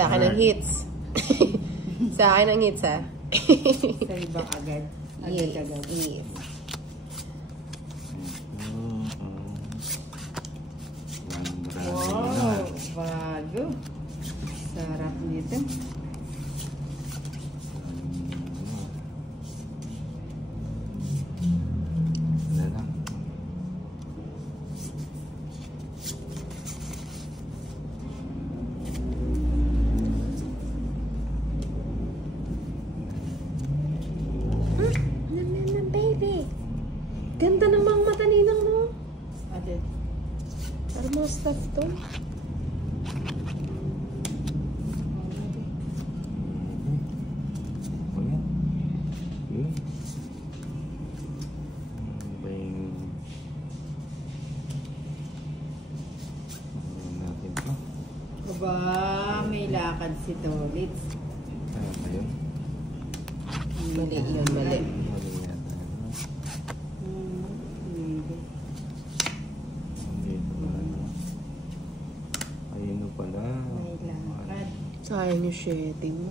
Sa akin ang hits. Sa akin ang hits, ha? Sa iba agad. Agad-agad. Yes. Wow, bago. Sarap nito. Ganda namang mata ninang, no? Ate. Para mga stuff to. Aba, may lakad si Tolitz. Mali yun, mali. Sayang yung shading mo.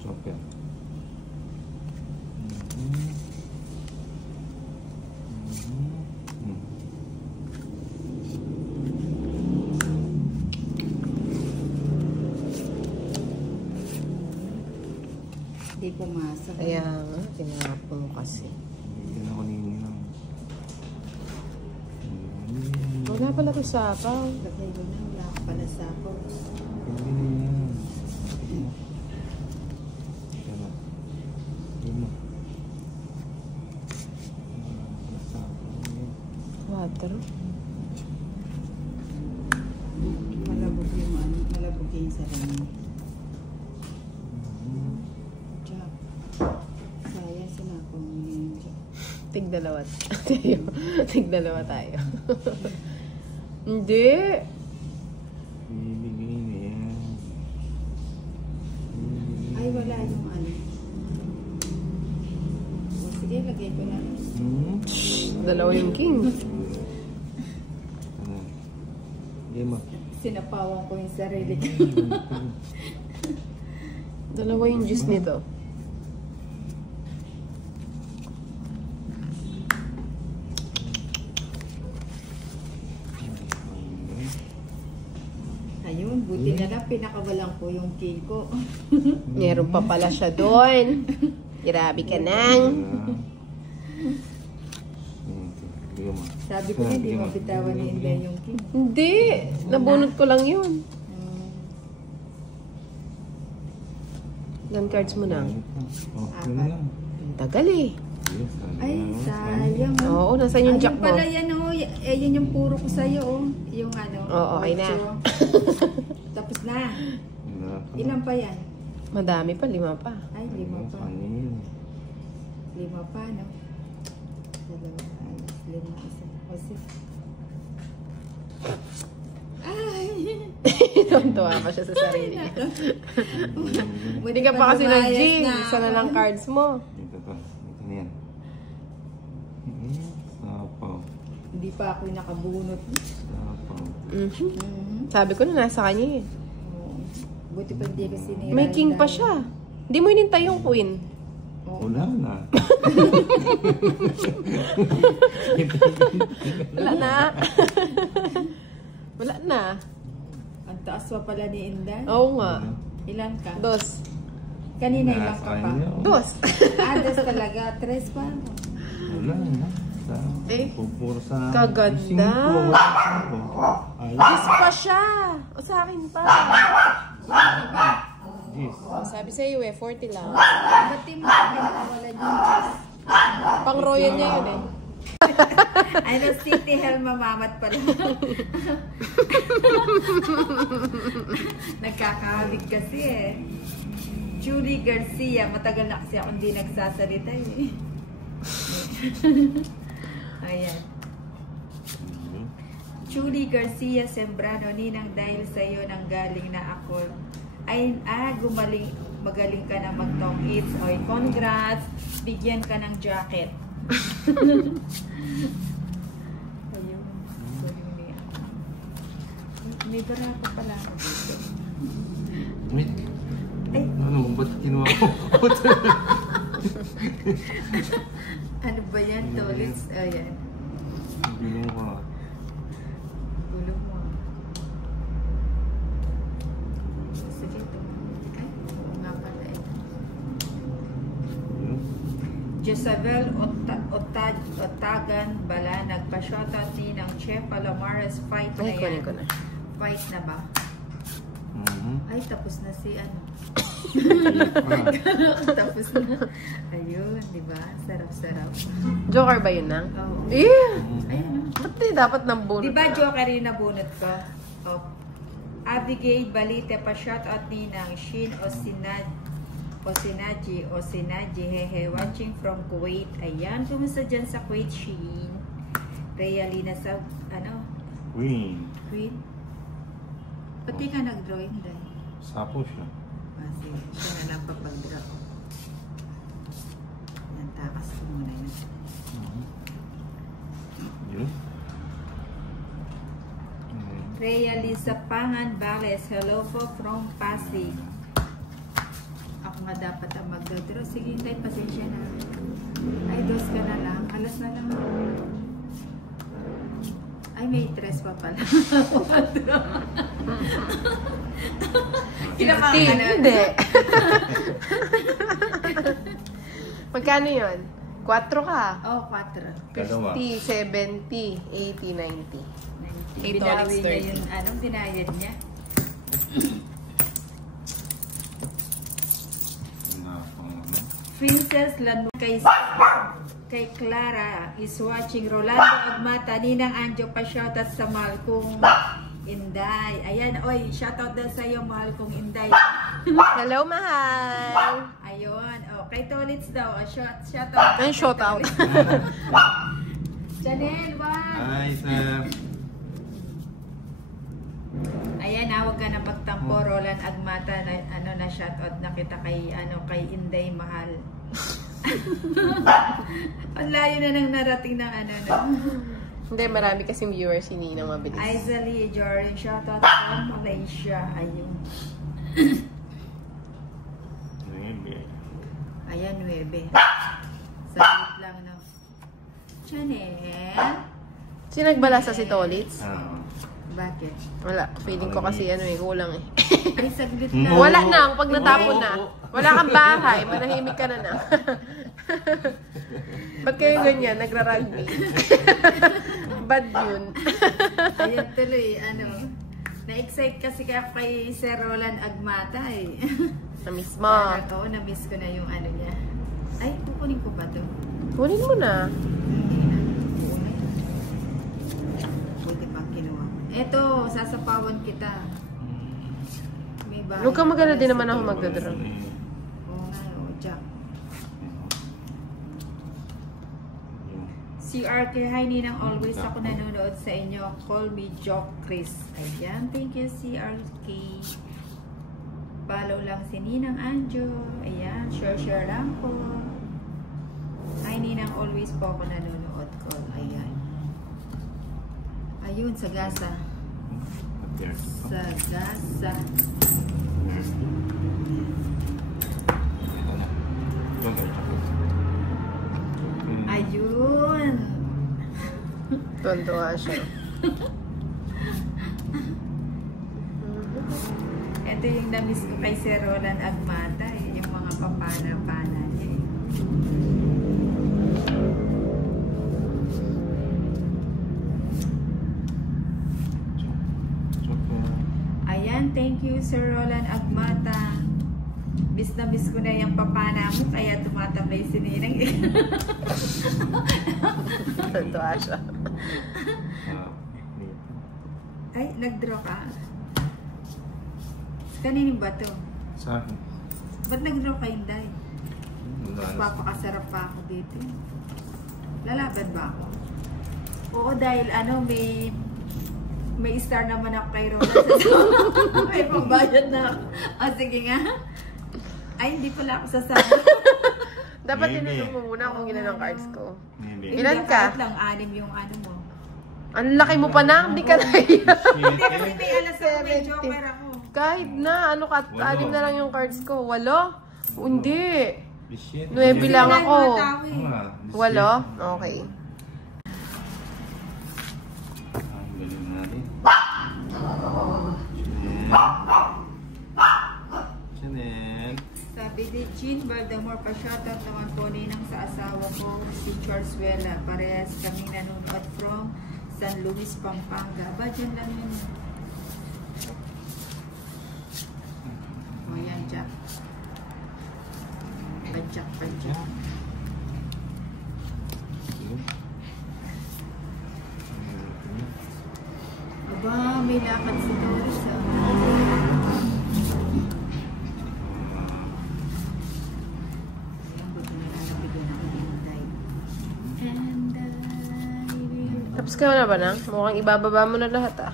Chopper. Hindi pumasok. Kaya nga, tinapon mo kasi. Hindi na ako nininang. Wala pala ito sapaw. Lagay ko na, wala ka pala sapaw. Hindi na yan. Water. Malabog yung ano, malabog yung sarang. Jack. Sayang sinapong yung Jack. Tig-dalawa tayo. Tig-dalawa tayo. Hindi. Bibigay na yan. Ay, wala yung ano. O, sige, lagay ko na. Dalawa yung king. Hindi mo. Sinapawan ko yung sarili ko. Dalawa yung juice nito. Ayun, buti na lang pinakawalan ko yung king ko. Meron pa pala siya doon. Grabe ka nang. Sabi ko hindi mabitawan ni Inday yung king. Hindi. Nabunot ko lang yun. Ilan cards mo na? Ang tagal eh. Ay, sayang. Oo, nasan yung jack mo? Pala yan oh. Eh, yun yung puro ko sa'yo oh. Yung ano. Oo, okay na. Tapos na. Ilan pa yan? Madami pa, 5 pa. Ay, 5 pa. 5 pa, no? 2, 5, 1, 6. Ay! Tuwa pa siya sa sarili niya. Hindi ka pa kasi nag-gym. Isa na lang cards mo. Ito pa. Ito na yan. Sapaw. Hindi pa ako nakabunot. Sapaw. Sabi ko na nasa kanya eh. Buti pa hindi kasi nila. May king pa siya. Hindi mo inintay yung queen. Wala na. Wala na. Wala na. Ang taas pa pala ni Inday. Oo nga. Ilan ka? 2. Kanina ilan ka pa? 2. 2 talaga. 3 pa. Wala na. Eh, Pupuro sa... kaganda. 5. Gis pa siya. O sa akin pa. Gis. Sabi sa iyo eh, 40 lang. Ba't di mo kami nakawalan yung Diyos? Pang royal niya yun eh. Ano, City Hell mamamat pala. Nagkakahawig kasi eh. Julie Garcia. Matagal na kasi ako hindi nagsasalita eh. Ayan. Julie Garcia Sembrano, Ninang, dahil sa iyo nang galing na ako. Ay, magaling ka na mag-talk hits. Oy, congrats. Bigyan ka ng jacket. Ayun. So, May barako pala ako dito. Wait. Ay, Ano? Ba't kinuha ko? ano ba yan? Tolits? Ayan. Bilong ko. Gulo mo. Sige, ito. Ay, oo nga pala ito. Jezabel Otagan Bala, nagpa-shoutout ni ng Chef Palomares fight na Ay, kunin yan. ko na. Fight na ba? Ay, tapos na si ano. Tapos na. Ayun, di ba? Sarap-sarap. Joker ba yun nang? Oo. Eh! Ba't di dapat ng bunot? Di ba joker yung nabunot ko? Oh. Abigail Balite pa shoutout ni ng Shin Osinaji, hehe, watching from Kuwait. Ayan, kumusta dyan sa Kuwait, Shin? Realina sa, ano? Queen. Queen? Pati ka nag-drawing dahil. Sapo siya. Sige, siya na lang papag-draw. Yan, takas ko muna yun. Yun. Rhea Lisa Pangan Bales, hello po from Pasig. Ako nga dapat ang mag-draw. Sige, tayo, pasensya na. Ay, dos ka na lang. Alas na lang. Ay, may tres pa pala. Hindi. Magkano yun? 4 ka. Oh, 4. 50, 70, 80, 90. Binawi niya yun. Anong binayad niya? Princess Lanu kay Clara is watching. Rolando Agmata, Ninang Anjo pa shoutout sa mahal kong Inday. Ayan, oy, shoutout daw sa iyo, mahal kong Inday. Hello, mahal! Ayun, oh, kay Tolits daw, oh, shoutout. Ay, shoutout. Janelle, wag! Hi, sir. Ayan, huwag ka na pagtampo, Roland Agmata, na, ano, na shoutout na kita kay, ano, kay Inday Mahal. Ang layo na nang narating ng ano, no? Hindi, marami kasing viewers, hindi na mabilis. Aizali Jorin, shoutout from Malaysia. Ayun. Ayan, 9. Saglit lang, no? Chanel? Sinagbala sa si Tolits? Bakit? Wala. Feeling ko kasi ano eh, kulang eh. Ay, saglit lang. Wala na, pag natapon na. Wala kang bahay, manahimik ka na na. Ba't kayo ganyan? Nagra-rugby. Bad yun. Ayan tuloy, ano. Na-excite kasi kay Sir Roland Agmata eh. Na-miss mo. Oo, na-miss ko na yung ano niya. Ay, kukunin ko ba ito? Kunin mo na. Hindi na. Buti pa kinuha. Eto, sasapawan kita. May bahay. Huwag kang magana din naman ako magdadra. Oo nga, oo, Jack. CRK, hi Ninang, always ako nanonood sa inyo. Call me Jock Chris. Ayan, thank you CRK. Follow lang si Ninang Anjo. Ayan, share lang po. Hi Ninang, always po ako nanonood ko. Ayan. Ayun, Sagasa. Sagasa. Ayun. Tuwan-tuwa siya. Ito yung na-miss ko kay Sir Roland Agmata. Yung mga papana-pana niya. Ayan, thank you Sir Roland Agmata. Miss na miss ko na yung papana mo, kaya tumatambay si Ninang. Tuwan-tuwa siya. Ay, nag-draw ka? Kaninin ba to? Sa akin. Ba't nag-draw ka, Inday? Papakasarap pa ako dito. Lalaban ba ako? Oo, dahil ano, may star naman ako kay Roland. May pambayad na ako. Ah, sige nga. Ay, hindi pala ako sasama. Dapat tinanong mo muna kung ilan ang cards ko. Maybe. Ilan ka? Kahit lang 6 yung ano mo. Ang laki mo pa na, hindi ka na Hindi kasi may alas ako, may 70. joker ako. Kahit na, ano ka, Walo. 6 na lang yung cards ko. 8? Hindi. 17. 9 lang ako. Ah, 8? Okay. Ang galing natin. Chanel. Sabi ni Jean Baldamor, pa-shoutout naman po ninang sa asawa ko, si Charles Wela. Parehas kami nanonood from San Luis, Pampanga. Ba, dyan lang yun. O, yan, Jack. Padjak, padjak. Aba, may lakad si Doris. Tapos ka na ba na? Mukhang ibababa mo na lahat ah.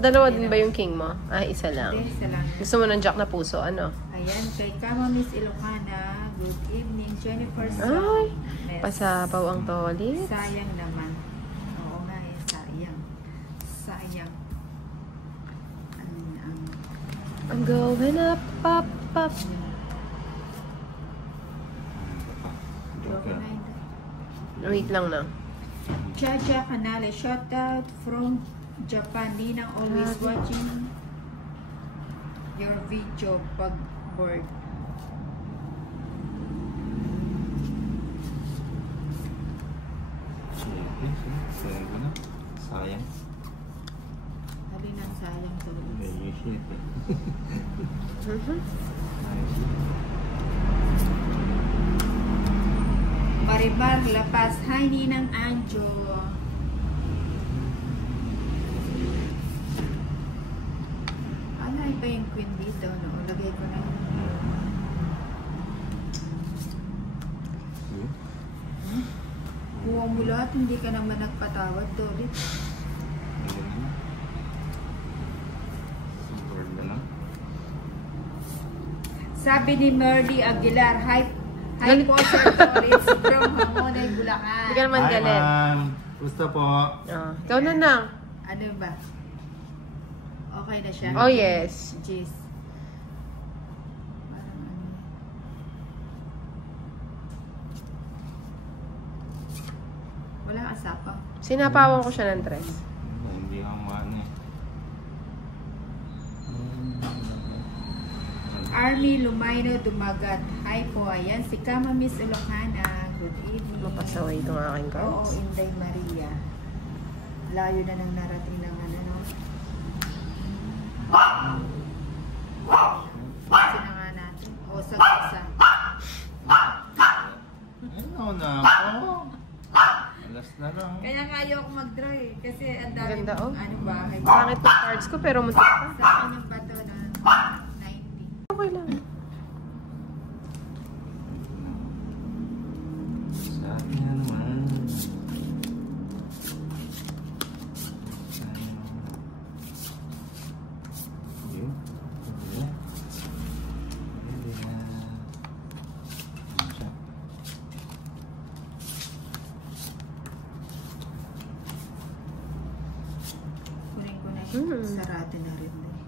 Dalawa din ba yung king mo? Ah, isa lang. Hindi, isa lang. Gusto mo ng jack na puso? Ano? Ayan, kay Kama Miss Ilocana. Good evening, Jennifer Ay, Song. pasapaw ang tolit. Sayang naman. Oo nga eh, sayang. Sayang. I'm going up, up, up. Joker. Wait lang na. Chacha Canale, shout out from Japan. Ninang always watching your video pag board. Sayang ko na. Sayang. Halin ang sayang tuloy. Ay, shit. Mhm. Marimar Lapas, hi Ninang Anjo. Alay pa yung queen dito, no? Lagay ko na yun. Buwang mo lahat, hindi ka naman nagpatawad, Dolit. Sabi ni Merly Aguilar, hi po Sir Dolit, from Hamonay, Bulacan. Hindi ka naman Hi, galit. ma'am. Gusto po. Ah, ikaw na na. Ano ba? Okay na siya? Oh, yes. Jeez. Parang ano. Wala asapa. Sinapawan ko siya ng tres. Hindi ang maano eh. Army Lumayno Dumagat. Hi po, ayan. Si Kama Miss Ilocana. Good evening. Mapasaway itong aking Oo, cards. Inday Maria. Layo na nang narating ng ano, no? Kasi na nga natin. O, sa Ano na ako? Alas na lang. Kaya nga ayaw ako mag-draw eh. Kasi ang dami Ganda, oh. ano bahay. Bakit yung cards ko pero muntik pa? Sa kanyang bato na 90. Okay lang. Sa akin na naman. Yun. Yun. Kunin ko na Hmm. yung sarado na rin eh.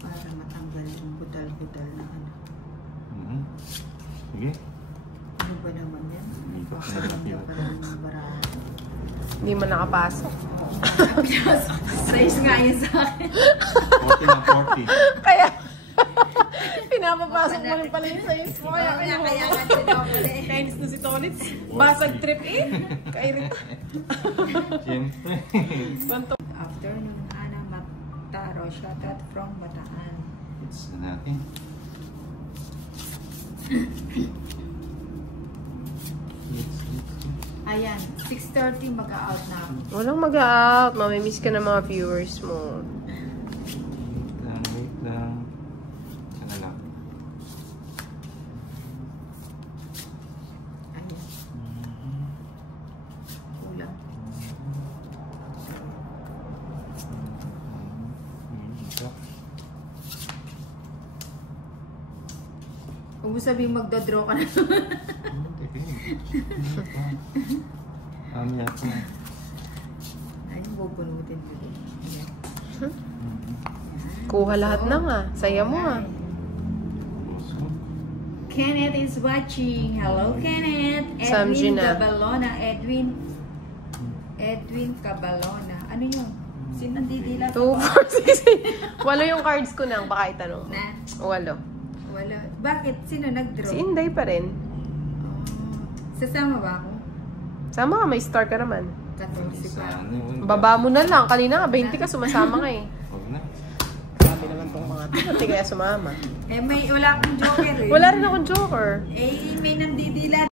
Para matanggal yung butal-butal na ano. Sige. Ano ba naman yan? Dito. Hindi pa rin ng barahan. Hindi mo nakapasok. Size nga yun sa akin. 40 na 40. Kaya, pinapapasok mo rin pala yung size mo. Kaya Kaya nga sinopole. Thanks to si Tolitz. Basag trip eh. Kairita. Siyempre. Afternoon, Ana Mataro. Shoutout from Bataan. It's na natin. Ayan, 6:30 mag-out na ako. Walang mag-out. Mamimiss ka ng mga viewers mo. Wait lang. Sana lang. Ayan. Kulang. Dito. Huwag mo sabihin magdodraw ka na. Ano yata? bubunutin ko din. Ayan. Kuha lahat na nga. Saya mo ah. Kenneth is watching. Hello, Kenneth. Sam Edwin Gina. Cabalona. Edwin Cabalona. Ano yun? Sino nandidila? 2, 4, 6. Walo yung cards ko nang. Baka itanong. Na? Walo. Wala. Bakit? Sino nag-draw? Si Inday pa rin. Sasama ba ako? Sama ka, may star ka naman. 14 pa. Baba mo na lang. Kanina nga, 20 ka, sumasama ka eh. Huwag na. Sabi naman tong mga ito. Pati kaya sumama. Wala akong joker eh. Wala rin akong joker. May nandidila